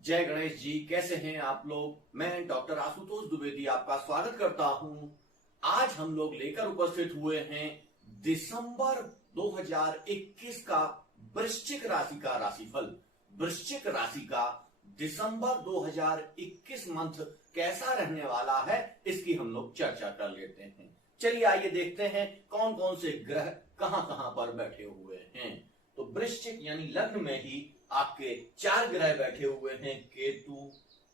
जय गणेश जी। कैसे हैं आप लोग। मैं डॉक्टर आशुतोष द्विवेदी आपका स्वागत करता हूं। आज हम लोग लेकर उपस्थित हुए हैं दिसंबर 2021 का वृश्चिक राशि का राशिफल। वृश्चिक राशि का दिसंबर 2021 मंथ कैसा रहने वाला है, इसकी हम लोग चर्चा कर लेते हैं। चलिए आइए देखते हैं कौन कौन से ग्रह कहां कहां पर बैठे हुए हैं। तो वृश्चिक यानी लग्न में ही आपके 4 ग्रह बैठे हुए हैं, केतु,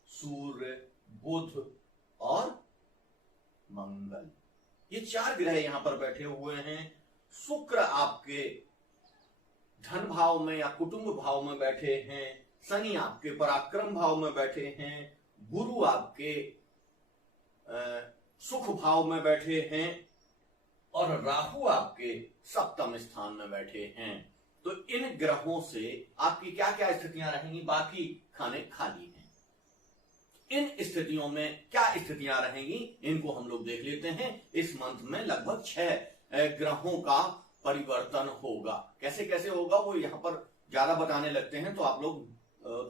सूर्य, बुध और मंगल। ये 4 ग्रह यहां पर बैठे हुए हैं। शुक्र आपके धन भाव में या कुटुंब भाव में बैठे हैं। शनि आपके पराक्रम भाव में बैठे हैं। गुरु आपके सुख भाव में बैठे हैं और राहु आपके सप्तम स्थान में बैठे हैं। तो इन ग्रहों से आपकी क्या क्या स्थितियां रहेंगी, बाकी खाने खाली हैं। इन स्थितियों में क्या स्थितियां रहेंगी, इनको हम लोग देख लेते हैं। इस मंथ में लगभग 6 ग्रहों का परिवर्तन होगा। कैसे कैसे होगा वो यहां पर ज्यादा बताने लगते हैं तो आप लोग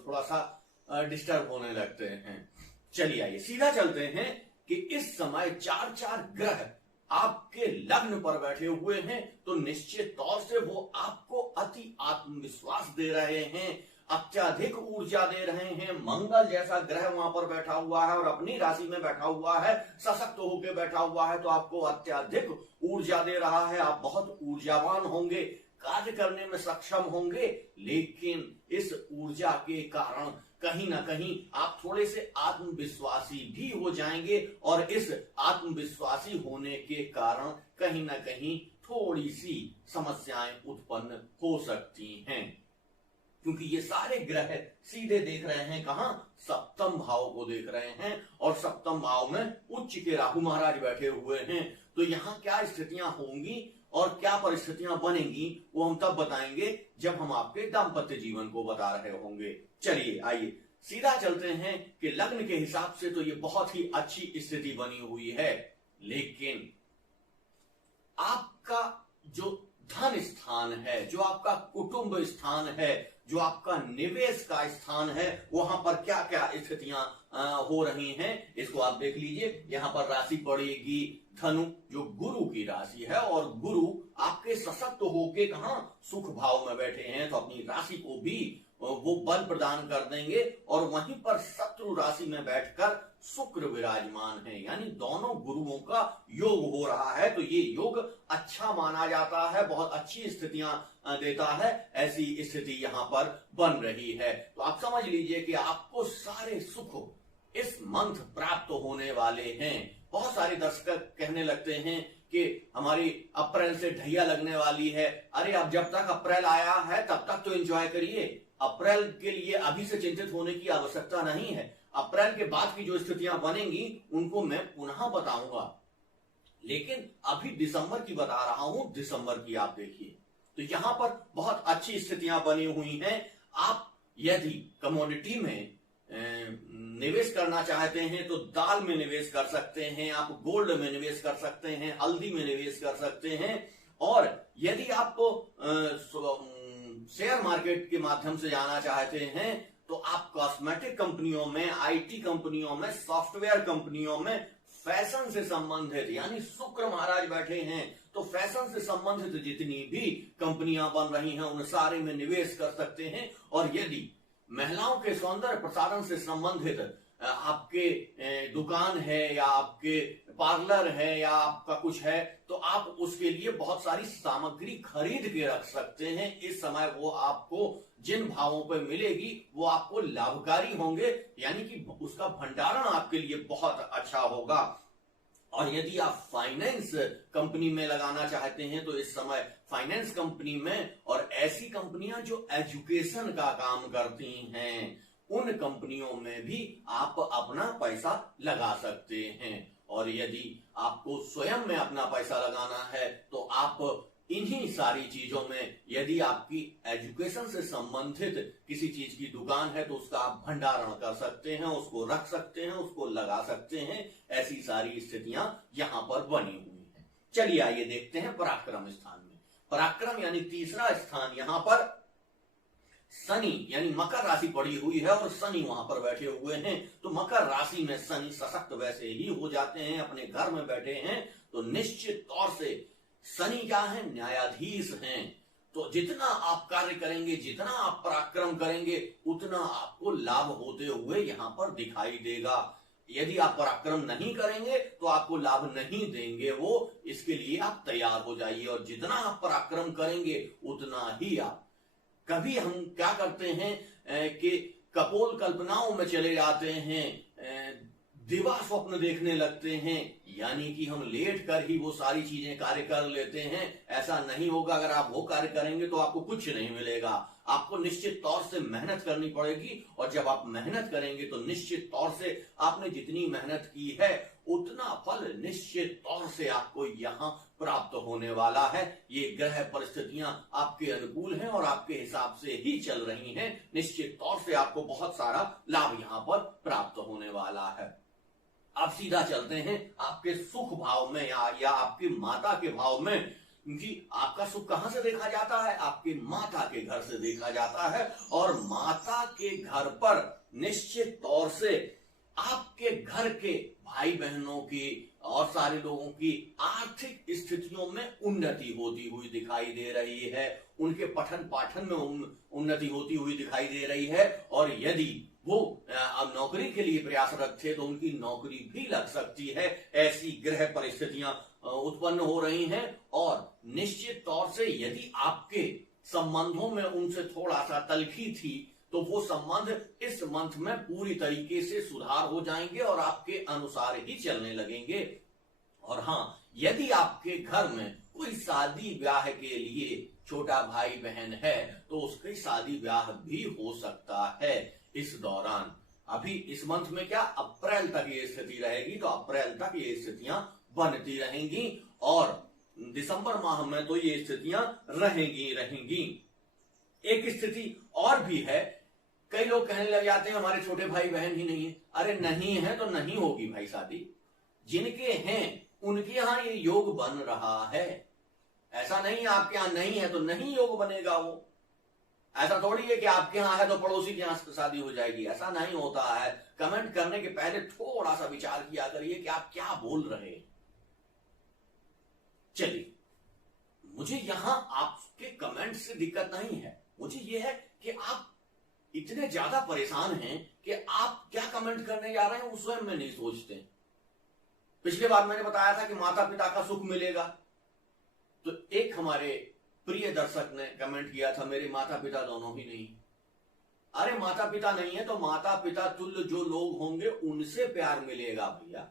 थोड़ा सा डिस्टर्ब होने लगते हैं। चलिए आइए सीधा चलते हैं कि इस समय 4 ग्रह आपके लग्न पर बैठे हुए हैं, तो निश्चित तौर से वो आपको अति आत्मविश्वास दे रहे हैं, अत्यधिक ऊर्जा दे रहे हैं। मंगल जैसा ग्रह वहां पर बैठा हुआ है और अपनी राशि में बैठा हुआ है, सशक्त होकर बैठा हुआ है, तो आपको अत्यधिक ऊर्जा दे रहा है। आप बहुत ऊर्जावान होंगे, कार्य करने में सक्षम होंगे, लेकिन इस ऊर्जा के कारण कहीं ना कहीं आप थोड़े से आत्मविश्वासी भी हो जाएंगे और इस आत्मविश्वासी होने के कारण कहीं ना कहीं थोड़ी सी समस्याएं उत्पन्न हो सकती हैं, क्योंकि ये सारे ग्रह सीधे देख रहे हैं कहां, सप्तम भाव को देख रहे हैं और सप्तम भाव में उच्च के राहु महाराज बैठे हुए हैं। तो यहां क्या स्थितियां होंगी और क्या परिस्थितियां बनेंगी वो हम तब बताएंगे जब हम आपके दाम्पत्य जीवन को बता रहे होंगे। चलिए आइए सीधा चलते हैं कि लग्न के हिसाब से तो ये बहुत ही अच्छी स्थिति बनी हुई है, लेकिन आपका जो धन स्थान है, जो आपका कुटुंब स्थान है, जो आपका निवेश का स्थान है, वहां पर क्या क्या स्थितियां हो रही हैं इसको आप देख लीजिए। यहां पर राशि पड़ेगी धनु, जो गुरु की राशि है, और गुरु आपके सशक्त होके कहां, सुख भाव में बैठे हैं, तो अपनी राशि को भी वो बल प्रदान कर देंगे। और वहीं पर शत्रु राशि में बैठकर शुक्र विराजमान है, यानी दोनों गुरुओं का योग हो रहा है। तो ये योग अच्छा माना जाता है, बहुत अच्छी स्थितियां देता है। ऐसी स्थिति यहां पर बन रही है। तो आप समझ लीजिए कि आपको सारे सुख इस मंथ प्राप्त होने वाले हैं। बहुत सारे दर्शक कहने लगते हैं कि हमारी अप्रैल से ढैया लगने वाली है। अरे अब जब तक अप्रैल आया है तब तक तो एंजॉय करिए। अप्रैल के लिए अभी से चिंतित होने की आवश्यकता नहीं है। अप्रैल के बाद की जो स्थितियां बनेंगी उनको मैं पुनः बताऊंगा, लेकिन अभी दिसंबर की बता रहा हूं। दिसंबर की आप देखिए, तो यहां पर बहुत अच्छी स्थितियां बनी हुई हैं। आप यदि कमोडिटी में निवेश करना चाहते हैं तो दाल में निवेश कर सकते हैं, आप गोल्ड में निवेश कर सकते हैं, हल्दी में निवेश कर सकते हैं। और यदि आप शेयर मार्केट के माध्यम से जाना चाहते हैं तो आप कॉस्मेटिक कंपनियों में, आईटी कंपनियों में, सॉफ्टवेयर कंपनियों में, फैशन से संबंधित, यानी शुक्र महाराज बैठे हैं, तो फैशन से संबंधित जितनी भी कंपनियां बन रही हैं उन सारे में निवेश कर सकते हैं। और यदि महिलाओं के सौंदर्य प्रसारण से संबंधित आपके दुकान है या आपके पार्लर है या आपका कुछ है, तो आप उसके लिए बहुत सारी सामग्री खरीद के रख सकते हैं। इस समय वो आपको जिन भावों पर मिलेगी वो आपको लाभकारी होंगे, यानी कि उसका भंडारण आपके लिए बहुत अच्छा होगा। और यदि आप फाइनेंस कंपनी में लगाना चाहते हैं तो इस समय फाइनेंस कंपनी में, और ऐसी कंपनियां जो एजुकेशन का काम करती हैं, उन कंपनियों में भी आप अपना पैसा लगा सकते हैं। और यदि आपको स्वयं में अपना पैसा लगाना है तो आप इन्हीं सारी चीजों में, यदि आपकी एजुकेशन से संबंधित किसी चीज की दुकान है तो उसका आप भंडारण कर सकते हैं, उसको रख सकते हैं, उसको लगा सकते हैं। ऐसी सारी स्थितियां यहां पर बनी हुई हैं। चलिए आइए देखते हैं पराक्रम स्थान में। पराक्रम यानी तीसरा स्थान, यहां पर शनि यानी मकर राशि पड़ी हुई है और शनि वहां पर बैठे हुए हैं, तो मकर राशि में शनि सशक्त वैसे ही हो जाते हैं, अपने घर में बैठे हैं, तो निश्चित तौर से शनि क्या है, न्यायाधीश हैं। तो जितना आप कार्य करेंगे, जितना आप पराक्रम करेंगे, उतना आपको लाभ होते हुए यहां पर दिखाई देगा। यदि आप पराक्रम नहीं करेंगे तो आपको लाभ नहीं देंगे वो, इसके लिए आप तैयार हो जाइए। और जितना आप पराक्रम करेंगे उतना ही आप, कभी हम क्या करते हैं कि कपोल कल्पनाओं में चले जाते हैं, दिवा स्वप्न देखने लगते हैं, यानी कि हम लेट कर ही वो सारी चीजें कार्य कर लेते हैं। ऐसा नहीं होगा। अगर आप वो कार्य करेंगे तो आपको कुछ नहीं मिलेगा। आपको निश्चित तौर से मेहनत करनी पड़ेगी, और जब आप मेहनत करेंगे तो निश्चित तौर से आपने जितनी मेहनत की है उतना फल निश्चित तौर से आपको यहाँ प्राप्त होने वाला है। ये ग्रह परिस्थितियां आपके अनुकूल हैं और आपके हिसाब से ही चल रही हैं। निश्चित तौर से आपको बहुत सारा लाभ यहाँ पर प्राप्त होने वाला है। अब सीधा चलते हैं आपके सुख भाव में या आपकी माता के भाव में, क्योंकि आपका सुख कहां से देखा जाता है, आपके माता के घर से देखा जाता है। और माता के घर पर निश्चित तौर से आपके घर के भाई बहनों की और सारे लोगों की आर्थिक स्थितियों में उन्नति होती हुई दिखाई दे रही है। उनके पठन पाठन में उन्नति होती हुई दिखाई दे रही है। और यदि वो अब नौकरी के लिए प्रयासरत थे तो उनकी नौकरी भी लग सकती है। ऐसी ग्रह परिस्थितियां उत्पन्न हो रही हैं। और निश्चित तौर से यदि आपके संबंधों में उनसे थोड़ा सा तलखी थी तो वो संबंध इस मंथ में पूरी तरीके से सुधार हो जाएंगे और आपके अनुसार ही चलने लगेंगे। और हाँ, यदि आपके घर में कोई शादी ब्याह के लिए छोटा भाई बहन है तो उसकी शादी ब्याह भी हो सकता है इस दौरान। अभी इस मंथ में क्या, अप्रैल तक ये स्थिति रहेगी, तो अप्रैल तक ये स्थितियां बनती रहेंगी और दिसंबर माह में तो ये स्थितियां रहेंगी। एक स्थिति और भी है, कई लोग कहने लग जाते हैं हमारे छोटे भाई बहन ही नहीं है। अरे नहीं है तो नहीं होगी भाई शादी। जिनके हैं उनके यहां ये योग बन रहा है। ऐसा नहीं आपके यहां नहीं है तो नहीं योग बनेगा वो। ऐसा थोड़ी है कि आपके यहां है तो पड़ोसी के यहां शादी हो जाएगी, ऐसा नहीं होता है। कमेंट करने के पहले थोड़ा सा विचार किया करिए कि आप क्या बोल रहे हैं। चलिए, मुझे यहां आपके कमेंट से दिक्कत नहीं है, मुझे यह है कि आप इतने ज्यादा परेशान हैं कि आप क्या कमेंट करने जा रहे हैं उस स्वयं में नहीं सोचते। पिछले बार मैंने बताया था कि माता पिता का सुख मिलेगा, तो एक हमारे प्रिय दर्शक ने कमेंट किया था मेरे माता पिता दोनों ही नहीं। अरे माता पिता नहीं है तो माता पिता तुल्य जो लोग होंगे उनसे प्यार मिलेगा भैया।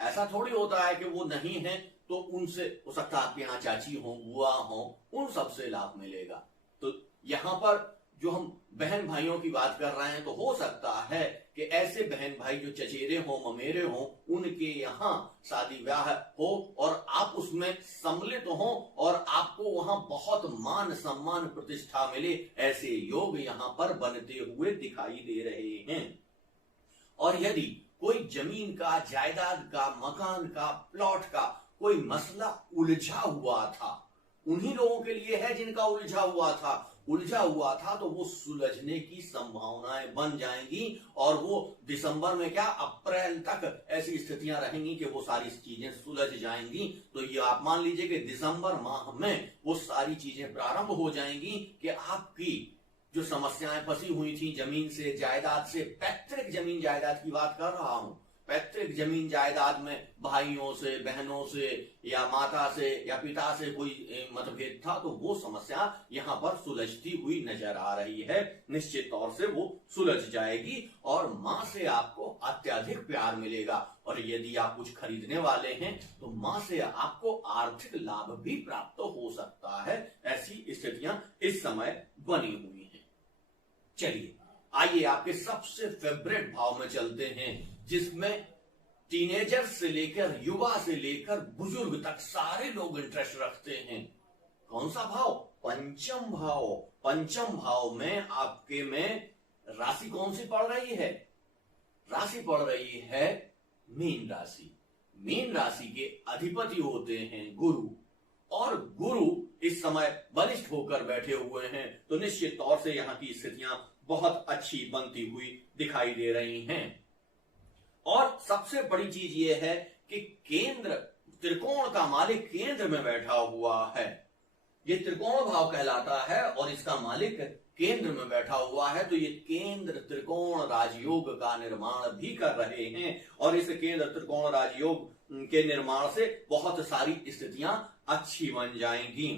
ऐसा थोड़ी होता है कि वो नहीं है तो उनसे, हो सकता है आपके यहाँ चाची हो, बुआ हो, उन सबसे लाभ मिलेगा। तो यहां पर जो हम बहन भाइयों की बात कर रहे हैं तो हो सकता है कि ऐसे बहन भाई जो चचेरे हो, ममेरे हो, उनके यहाँ शादी ब्याह हो और आप उसमें सम्मिलित हो और आपको वहां बहुत मान सम्मान प्रतिष्ठा मिले। ऐसे योग यहाँ पर बनते हुए दिखाई दे रहे हैं। और यदि कोई जमीन का, जायदाद का, मकान का, प्लॉट का कोई मसला उलझा हुआ था, उन्हीं लोगों के लिए है जिनका उलझा हुआ था तो वो सुलझने की संभावनाएं बन जाएंगी। और वो दिसंबर में क्या, अप्रैल तक ऐसी स्थितियां रहेंगी कि वो सारी चीजें सुलझ जाएंगी। तो ये आप मान लीजिए कि दिसंबर माह में वो सारी चीजें प्रारंभ हो जाएंगी कि आपकी जो समस्याएं फंसी हुई थी जमीन से, जायदाद से, पैतृक जमीन जायदाद की बात कर रहा हूं, पैतृक जमीन जायदाद में भाइयों से, बहनों से या माता से या पिता से कोई मतभेद था तो वो समस्या यहां पर सुलझती हुई नजर आ रही है। निश्चित तौर से वो सुलझ जाएगी और मां से आपको अत्यधिक प्यार मिलेगा। और यदि आप कुछ खरीदने वाले हैं तो मां से आपको आर्थिक लाभ भी प्राप्त हो सकता है। ऐसी स्थितियां इस समय बनी हुई हैं। चलिए आइए आपके सबसे फेवरेट भाव में चलते हैं, जिसमें टीनेजर से लेकर, युवा से लेकर बुजुर्ग तक सारे लोग इंटरेस्ट रखते हैं। कौन सा भाव? पंचम भाव। पंचम भाव में आपके में राशि कौन सी पड़ रही है? राशि पड़ रही है मीन राशि। मीन राशि के अधिपति होते हैं गुरु, और गुरु इस समय बलिष्ठ होकर बैठे हुए हैं, तो निश्चित तौर से यहाँ की स्थितियां बहुत अच्छी बनती हुई दिखाई दे रही हैं। और सबसे बड़ी चीज यह है कि केंद्र, त्रिकोण का मालिक केंद्र में बैठा हुआ है, ये त्रिकोण भाव कहलाता है और इसका मालिक केंद्र में बैठा हुआ है, तो ये केंद्र त्रिकोण राजयोग का निर्माण भी कर रहे हैं और इस केंद्र त्रिकोण राजयोग के निर्माण से बहुत सारी स्थितियां अच्छी बन जाएंगी।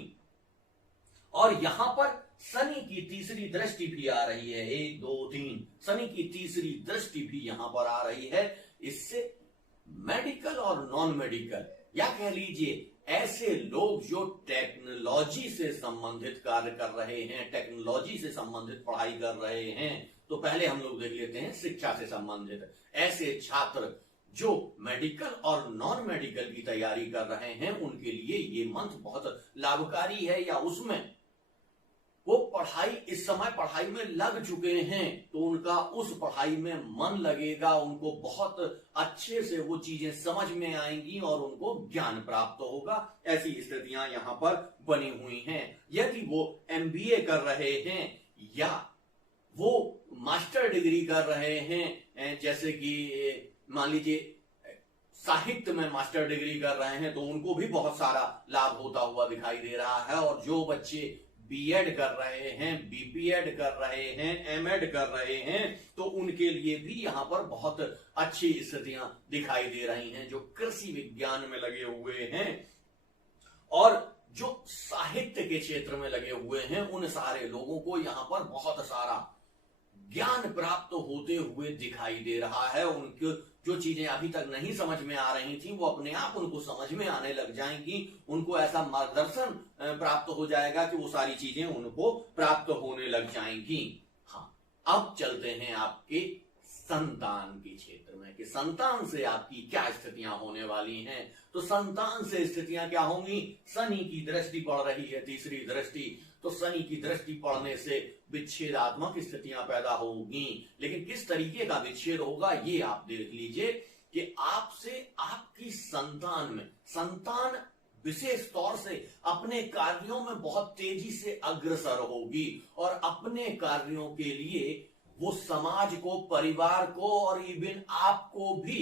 और यहां पर शनि की तीसरी दृष्टि भी आ रही है, 1 2 3 शनि की तीसरी दृष्टि भी यहां पर आ रही है। इससे मेडिकल और नॉन मेडिकल, या कह लीजिए ऐसे लोग जो टेक्नोलॉजी से संबंधित कार्य कर रहे हैं, टेक्नोलॉजी से संबंधित पढ़ाई कर रहे हैं, तो पहले हम लोग देख लेते हैं शिक्षा से संबंधित ऐसे छात्र जो मेडिकल और नॉन मेडिकल की तैयारी कर रहे हैं, उनके लिए ये मंत्र बहुत लाभकारी है, या उसमें वो पढ़ाई, इस समय पढ़ाई में लग चुके हैं तो उनका उस पढ़ाई में मन लगेगा, उनको बहुत अच्छे से वो चीजें समझ में आएंगी और उनको ज्ञान प्राप्त होगा। ऐसी स्थितियां यहां पर बनी हुई हैं। यदि वो एमबीए कर रहे हैं या वो मास्टर डिग्री कर रहे हैं, जैसे कि मान लीजिए साहित्य में मास्टर डिग्री कर रहे हैं, तो उनको भी बहुत सारा लाभ होता हुआ दिखाई दे रहा है। और जो बच्चे बीएड कर रहे हैं, बीपीएड कर रहे हैं, एमएड कर रहे हैं, तो उनके लिए भी यहां पर बहुत अच्छी स्थितियां दिखाई दे रही हैं। जो कृषि विज्ञान में लगे हुए हैं और जो साहित्य के क्षेत्र में लगे हुए हैं, उन सारे लोगों को यहां पर बहुत सारा ज्ञान प्राप्त होते हुए दिखाई दे रहा है। उनके जो चीजें अभी तक नहीं समझ में आ रही थी, वो अपने आप उनको समझ में आने लग जाएंगी। उनको ऐसा मार्गदर्शन प्राप्त हो जाएगा कि वो सारी चीजें उनको प्राप्त होने लग जाएंगी। हाँ, अब चलते हैं आपके संतान के क्षेत्र में कि संतान से आपकी क्या स्थितियां होने वाली हैं। तो संतान से स्थितियां क्या होंगी? शनि की दृष्टि पड़ रही है, तीसरी दृष्टि, तो शनि की दृष्टि पड़ने से विच्छेदात्मक स्थितियां पैदा होगी। लेकिन किस तरीके का विच्छेद होगा ये आप देख लीजिए कि आपसे आपकी संतान में, संतान विशेष तौर से अपने कार्यों में बहुत तेजी से अग्रसर होगी और अपने कार्यों के लिए वो समाज को, परिवार को और इवन आपको भी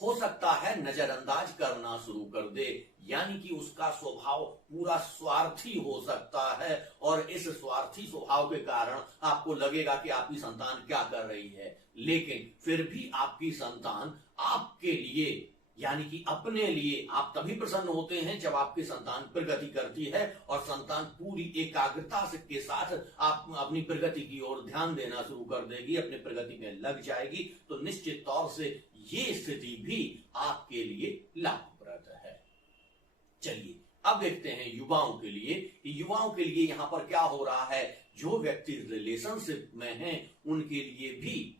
हो सकता है नजरअंदाज करना शुरू कर दे। यानी कि उसका स्वभाव पूरा स्वार्थी हो सकता है और इस स्वार्थी स्वभाव के कारण आपको लगेगा कि आपकी संतान क्या कर रही है, लेकिन फिर भी आपकी संतान आपके लिए, यानी कि अपने लिए, आप तभी प्रसन्न होते हैं जब आपकी संतान प्रगति करती है और संतान पूरी एकाग्रता के साथ आप अपनी प्रगति की ओर ध्यान देना शुरू कर देगी, अपनी प्रगति में लग जाएगी। तो निश्चित तौर से ये स्थिति भी आपके लिए लाभप्रद है। चलिए अब देखते हैं युवाओं के लिए। युवाओं के लिए यहां पर क्या हो रहा है। जो व्यक्ति रिलेशनशिप में हैं उनके लिए भी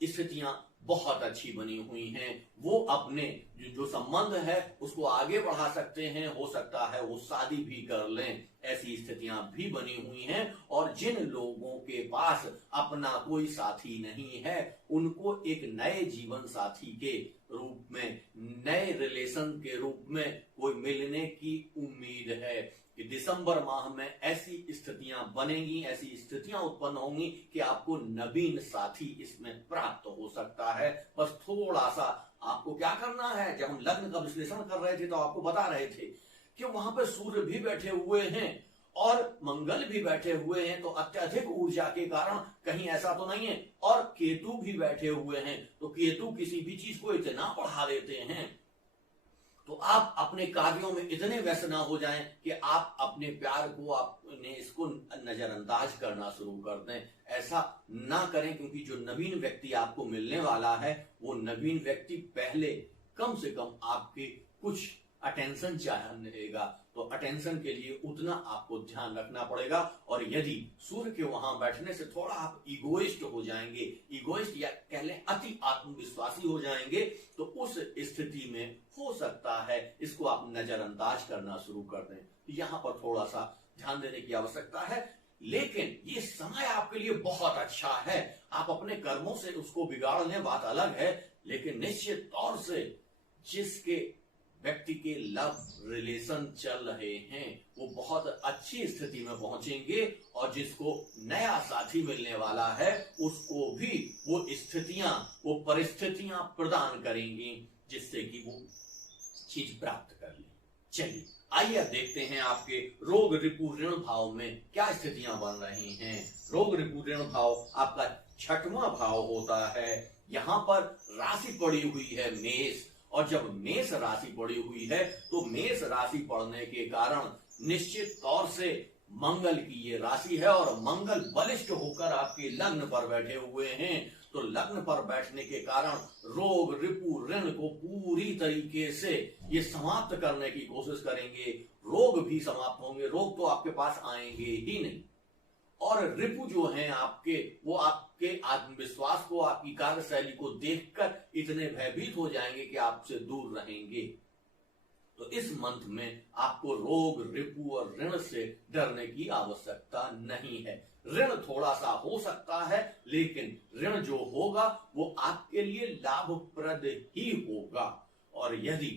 स्थितियां बहुत अच्छी बनी हुई हैं। वो अपने जो संबंध है उसको आगे बढ़ा सकते हैं, हो सकता है वो शादी भी कर लें, ऐसी स्थितियां भी बनी हुई हैं। और जिन लोगों के पास अपना कोई साथी नहीं है, उनको एक नए जीवन साथी के रूप में, नए रिलेशन के रूप में कोई मिलने की उम्मीद है कि दिसंबर माह में ऐसी स्थितियां बनेंगी, ऐसी स्थितियां उत्पन्न होंगी कि आपको नवीन साथी इसमें प्राप्त हो सकता है। बस थोड़ा सा आपको क्या करना है, जब हम लग्न का विश्लेषण कर रहे थे तो आपको बता रहे थे कि वहां पर सूर्य भी बैठे हुए हैं और मंगल भी बैठे हुए हैं, तो अत्यधिक ऊर्जा के कारण कहीं ऐसा तो नहीं है, और केतु भी बैठे हुए हैं, तो केतु किसी भी चीज को इतना बढ़ा देते हैं तो आप अपने कार्यों में इतने व्यस्त ना हो जाएं कि आप अपने प्यार को, आपने इसको नजरअंदाज करना शुरू कर दें। ऐसा ना करें, क्योंकि जो नवीन व्यक्ति आपको मिलने वाला है वो नवीन व्यक्ति पहले कम से कम आपके कुछ अटेंशन चाहेगा, तो अटेंशन के लिए उतना आपको ध्यान रखना पड़ेगा। और यदि सूर्य के वहां बैठने से थोड़ा आप इगोइस्ट हो जाएंगे, इगोइस्ट या कह लें अति आत्मविश्वासी हो जाएंगे, तो उस स्थिति में हो सकता है इसको आप नजरअंदाज करना शुरू कर दें। यहां पर थोड़ा सा ध्यान देने की आवश्यकता है। लेकिन ये समय आपके लिए बहुत अच्छा है। आप अपने कर्मों से उसको बिगाड़ लें, बात अलग है, लेकिन निश्चित तौर से जिसके व्यक्ति के लव रिलेशन चल रहे हैं वो बहुत अच्छी स्थिति में पहुंचेंगे और जिसको नया साथी मिलने वाला है उसको भी वो स्थितियां, वो परिस्थितियां प्रदान करेंगी जिससे कि वो चीज प्राप्त कर ले। चलिए आइए अब देखते हैं आपके रोग रिपु ऋण भाव में क्या स्थितियां बन रही हैं। रोग रिपु ऋण भाव आपका 6वां भाव होता है। यहां पर राशि पड़ी हुई है मेष, और जब मेष राशि पड़ी हुई है तो मेष राशि पड़ने के कारण निश्चित तौर से मंगल की ये राशि है और मंगल बलिष्ठ होकर आपके लग्न पर बैठे हुए हैं। तो लग्न पर बैठने के कारण रोग रिपु ऋण को पूरी तरीके से ये समाप्त करने की कोशिश करेंगे। रोग भी समाप्त होंगे, रोग तो आपके पास आएंगे ही नहीं। और रिपु जो हैं आपके, वो आपके आत्मविश्वास को, आपकी कार्यशैली को देखकर इतने भयभीत हो जाएंगे कि आपसे दूर रहेंगे। तो इस मंथ में आपको रोग रिपु और ऋण से डरने की आवश्यकता नहीं है। ऋण थोड़ा सा हो सकता है लेकिन ऋण जो होगा वो आपके लिए लाभप्रद ही होगा। और यदि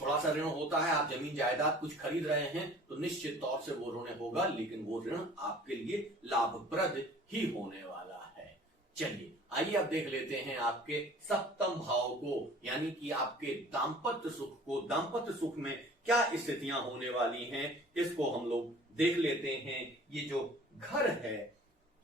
थोड़ा सा ऋण होता है, आप जमीन जायदाद कुछ खरीद रहे हैं तो निश्चित तौर से वो ऋण होगा, लेकिन वो ऋण आपके लिए लाभप्रद ही होने वाला है। चलिए आइए अब देख लेते हैं आपके 7वें भाव को, यानी कि आपके दाम्पत्य सुख को। दाम्पत्य सुख में क्या स्थितियां होने वाली हैं इसको हम लोग देख लेते हैं। ये जो घर है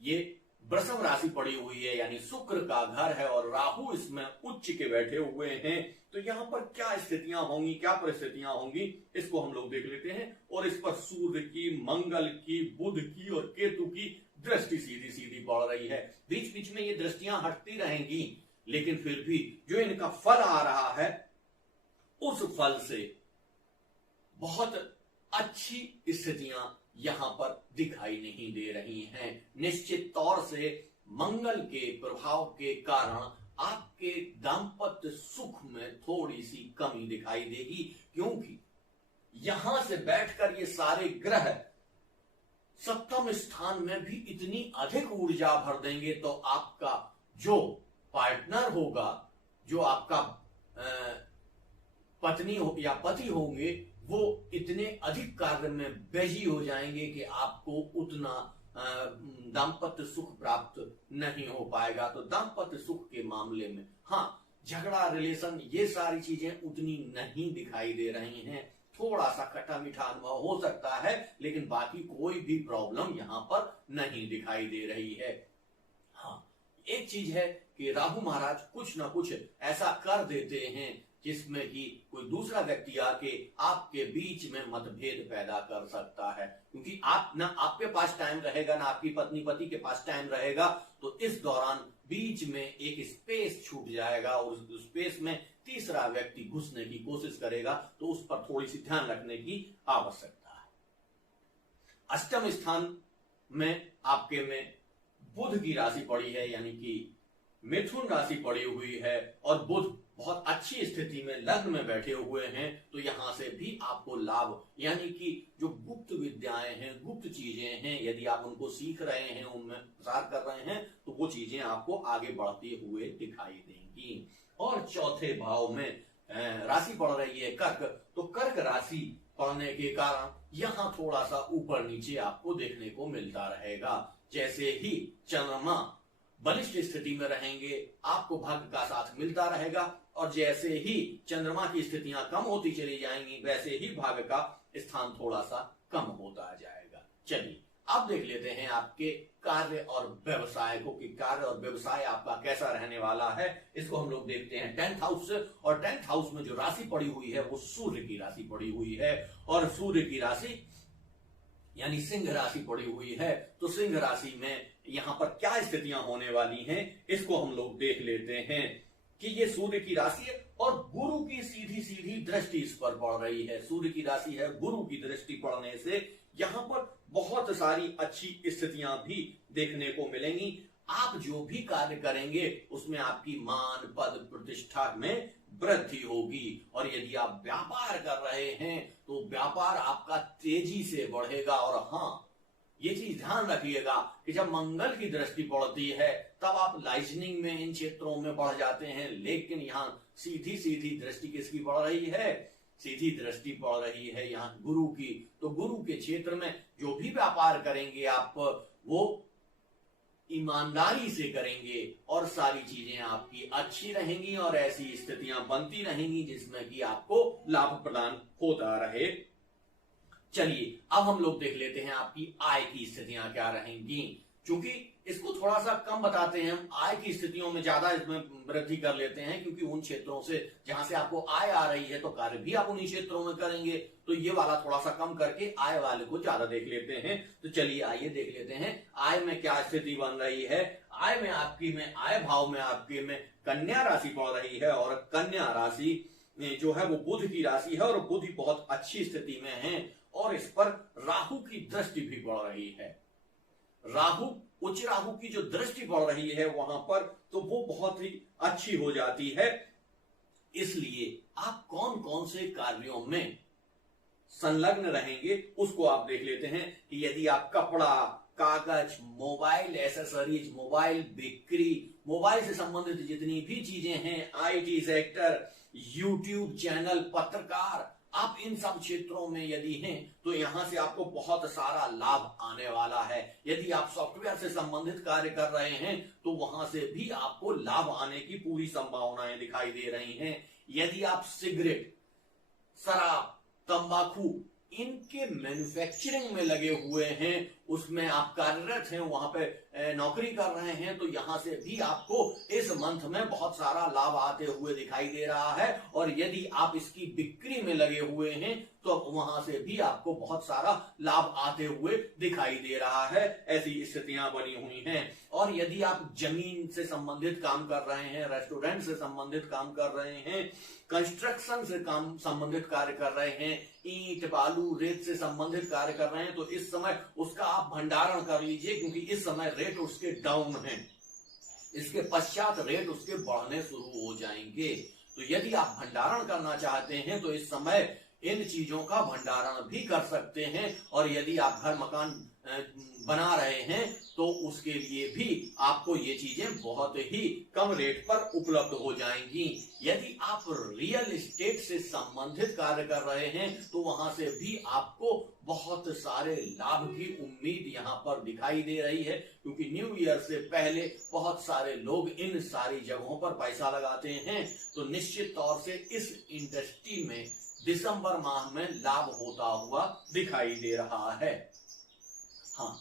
ये वृषभ राशि पड़ी हुई है, यानी शुक्र का घर है और राहु इसमें उच्च के बैठे हुए हैं। तो यहाँ पर क्या स्थितियां होंगी, क्या परिस्थितियां होंगी इसको हम लोग देख लेते हैं। और इस पर सूर्य की, मंगल की, बुध की और केतु की दृष्टि सीधी सीधी पड़ रही है। बीच बीच में ये दृष्टियां हटती रहेंगी, लेकिन फिर भी जो इनका फल आ रहा है उस फल से बहुत अच्छी स्थितियां यहां पर दिखाई नहीं दे रही हैं। निश्चित तौर से मंगल के प्रभाव के कारण आपके दाम्पत्य सुख में थोड़ी सी कमी दिखाई देगी, क्योंकि यहां से बैठकर ये सारे ग्रह 7वें स्थान में भी इतनी अधिक ऊर्जा भर देंगे तो आपका जो पार्टनर होगा, जो आपका पत्नी हो या पति होंगे, वो इतने अधिक कार्य में बिजी हो जाएंगे कि आपको उतना दाम्पत्य सुख प्राप्त नहीं हो पाएगा। तो दाम्पत्य सुख के मामले में हाँ, झगड़ा, रिलेशन, ये सारी चीजें उतनी नहीं दिखाई दे रही हैं। थोड़ा सा खट्टा मीठा अनुभव हो सकता है, लेकिन बाकी कोई भी प्रॉब्लम यहां पर नहीं दिखाई दे रही है। हाँ, एक चीज है कि राहु महाराज कुछ ना कुछ ऐसा कर देते हैं जिसमें कि कोई दूसरा व्यक्ति आके आपके बीच में मतभेद पैदा कर सकता है, क्योंकि आप ना आपके पास टाइम रहेगा ना आपकी पत्नी पति के पास टाइम रहेगा। तो इस दौरान बीच में एक स्पेस छूट जाएगा और उस स्पेस में तीसरा व्यक्ति घुसने की कोशिश करेगा, तो उस पर थोड़ी सी ध्यान रखने की आवश्यकता है। 8वें स्थान में आपके में बुध की राशि पड़ी है, यानी कि मिथुन राशि पड़ी हुई है और बुध बहुत अच्छी स्थिति में लग्न में बैठे हुए हैं। तो यहां से भी आपको लाभ, यानी कि जो गुप्त विद्याएं हैं, गुप्त चीजें हैं, यदि आप उनको सीख रहे हैं, उनमें प्रसार कर रहे हैं, तो वो चीजें आपको आगे बढ़ते हुए दिखाई देंगी। और चौथे भाव में राशि पड़ रही है कर्क, तो कर्क राशि पड़ने के कारण यहां थोड़ा सा ऊपर नीचे आपको देखने को मिलता रहेगा। जैसे ही चंद्रमा बलिष्ठ स्थिति में रहेंगे आपको भाग्य का साथ मिलता रहेगा, और जैसे ही चंद्रमा की स्थितियां कम होती चली जाएंगी वैसे ही भाग्य का स्थान थोड़ा सा कम होता जाएगा। चलिए अब देख लेते हैं आपके कार्य और व्यवसाय को, कि कार्य और व्यवसाय आपका कैसा रहने वाला है। इसको हम लोग देखते हैं 10th हाउस से, और 10th हाउस में जो राशि पड़ी हुई है वो सूर्य की राशि पड़ी हुई है, और सूर्य की राशि यानी सिंह राशि पड़ी हुई है। तो सिंह राशि में यहां पर क्या स्थितियां होने वाली हैं इसको हम लोग देख लेते हैं, कि ये सूर्य की राशि है और गुरु की सीधी सीधी दृष्टि इस पर पड़ रही है। सूर्य की राशि है, गुरु की दृष्टि पड़ने से यहां पर बहुत सारी अच्छी स्थितियां भी देखने को मिलेंगी। आप जो भी कार्य करेंगे उसमें आपकी मान, पद, प्रतिष्ठा में वृद्धि होगी। और यदि आप व्यापार कर रहे हैं तो व्यापार आपका तेजी से बढ़ेगा। और हाँ, ये चीज ध्यान रखिएगा कि जब मंगल की दृष्टि पड़ती है तब आप लाइजनिंग में इन क्षेत्रों में बढ़ जाते हैं, लेकिन यहाँ सीधी सीधी दृष्टि किसकी पड़ रही है? सीधी दृष्टि पड़ रही है यहाँ गुरु की। तो गुरु के क्षेत्र में जो भी व्यापार करेंगे आप वो ईमानदारी से करेंगे और सारी चीजें आपकी अच्छी रहेंगी और ऐसी स्थितियां बनती रहेंगी जिसमें कि आपको लाभ प्रदान होता रहे। चलिए अब हम लोग देख लेते हैं आपकी आय की स्थितियां क्या रहेंगी। क्योंकि इसको थोड़ा सा कम बताते हैं हम, आय की स्थितियों में ज्यादा इसमें वृद्धि कर लेते हैं, क्योंकि उन क्षेत्रों से जहां से आपको आय आ रही है तो कार्य भी आप उन्हीं क्षेत्रों में करेंगे, तो ये वाला थोड़ा सा कम करके आय वाले को ज्यादा देख लेते हैं। तो चलिए आइए देख लेते हैं आय में क्या स्थिति बन रही है। आय में आपकी में आय भाव में आपके में कन्या राशि पड़ रही है और कन्या राशि जो है वो बुध की राशि है और बुध बहुत अच्छी स्थिति में है और इस पर राहु की दृष्टि भी पड़ रही है। राहु उच्च राहु की जो दृष्टि पड़ रही है वहां पर तो वो बहुत ही अच्छी हो जाती है। इसलिए आप कौन कौन से कार्यों में संलग्न रहेंगे उसको आप देख लेते हैं कि यदि आप कपड़ा, कागज, मोबाइल एसेसरीज, मोबाइल बिक्री, मोबाइल से संबंधित जितनी भी चीजें हैं, आईटी सेक्टर, यूट्यूब चैनल, पत्रकार, आप इन सब क्षेत्रों में यदि हैं तो यहां से आपको बहुत सारा लाभ आने वाला है। यदि आप सॉफ्टवेयर से संबंधित कार्य कर रहे हैं तो वहां से भी आपको लाभ आने की पूरी संभावनाएं दिखाई दे रही हैं। यदि आप सिगरेट, शराब, तंबाकू इनके मैन्युफैक्चरिंग में लगे हुए हैं, उसमें आप कार्यरत हैं, वहां पे नौकरी कर रहे हैं, तो यहां से भी आपको इस मंथ में बहुत सारा लाभ आते हुए दिखाई दे रहा है। और यदि आप इसकी बिक्री में लगे हुए हैं तो वहां से भी आपको बहुत सारा लाभ आते हुए दिखाई दे रहा है। ऐसी स्थितियां बनी हुई हैं। और यदि आप जमीन से संबंधित काम कर रहे हैं, रेस्टोरेंट से संबंधित काम कर रहे हैं, कंस्ट्रक्शन से काम संबंधित कार्य कर रहे हैं, ईंट, बालू, रेत से संबंधित कार्य कर रहे हैं, तो इस समय उसका आप भंडारण कर लीजिए, क्योंकि इस समय रेट उसके डाउन है। इसके पश्चात रेट उसके बढ़ने शुरू हो जाएंगे। तो यदि आप भंडारण करना चाहते हैं तो इस समय इन चीजों का भंडारण भी कर सकते हैं। और यदि आप घर मकान बना रहे हैं तो उसके लिए भी आपको ये चीजें बहुत ही कम रेट पर उपलब्ध हो जाएंगी। यदि आप रियल एस्टेट से संबंधित कार्य कर रहे हैं तो वहां से भी आपको बहुत सारे लाभ की उम्मीद यहाँ पर दिखाई दे रही है, क्योंकि न्यू ईयर से पहले बहुत सारे लोग इन सारी जगहों पर पैसा लगाते हैं। तो निश्चित तौर से इस इंडस्ट्री में दिसंबर माह में लाभ होता हुआ दिखाई दे रहा है। हाँ,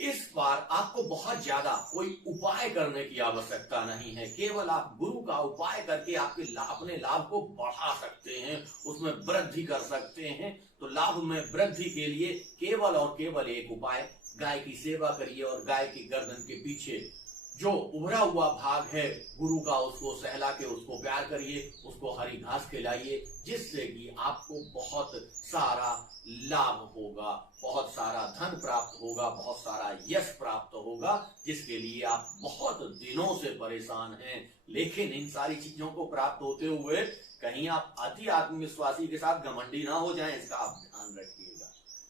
इस बार आपको बहुत ज्यादा कोई उपाय करने की आवश्यकता नहीं है। केवल आप गुरु का उपाय करके अपने लाभ को बढ़ा सकते हैं, उसमें वृद्धि कर सकते हैं। तो लाभ में वृद्धि के लिए केवल और केवल एक उपाय, गाय की सेवा करिए और गाय की गर्दन के पीछे जो उभरा हुआ भाग है गुरु का उसको सहला के उसको प्यार करिए, उसको हरी घास खिलाइए, जिससे कि आपको बहुत सारा लाभ होगा, बहुत सारा धन प्राप्त होगा, बहुत सारा यश प्राप्त होगा, जिसके लिए आप बहुत दिनों से परेशान हैं। लेकिन इन सारी चीजों को प्राप्त होते हुए कहीं आप अति आत्मविश्वासी के साथ घमंडी ना हो जाएं, इसका आप ध्यान रखिएगा।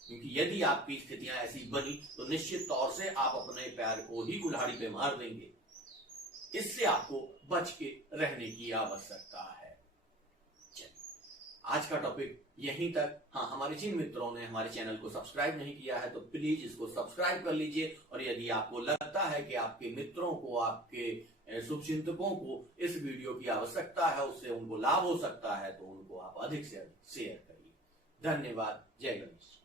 क्योंकि यदि आपकी स्थितियां ऐसी बनी तो निश्चित तौर से आप अपने पैर को ही कुल्हाड़ी पे मार देंगे। इससे आपको बच के रहने की आवश्यकता है। चलिए आज का टॉपिक यहीं तक। हाँ, हमारे जिन मित्रों ने हमारे चैनल को सब्सक्राइब नहीं किया है तो प्लीज इसको सब्सक्राइब कर लीजिए। और यदि आपको लगता है कि आपके मित्रों को, आपके शुभचिंतकों को इस वीडियो की आवश्यकता है, उससे उनको लाभ हो सकता है, तो उनको आप अधिक से अधिक शेयर करिए। धन्यवाद। जय गणेश।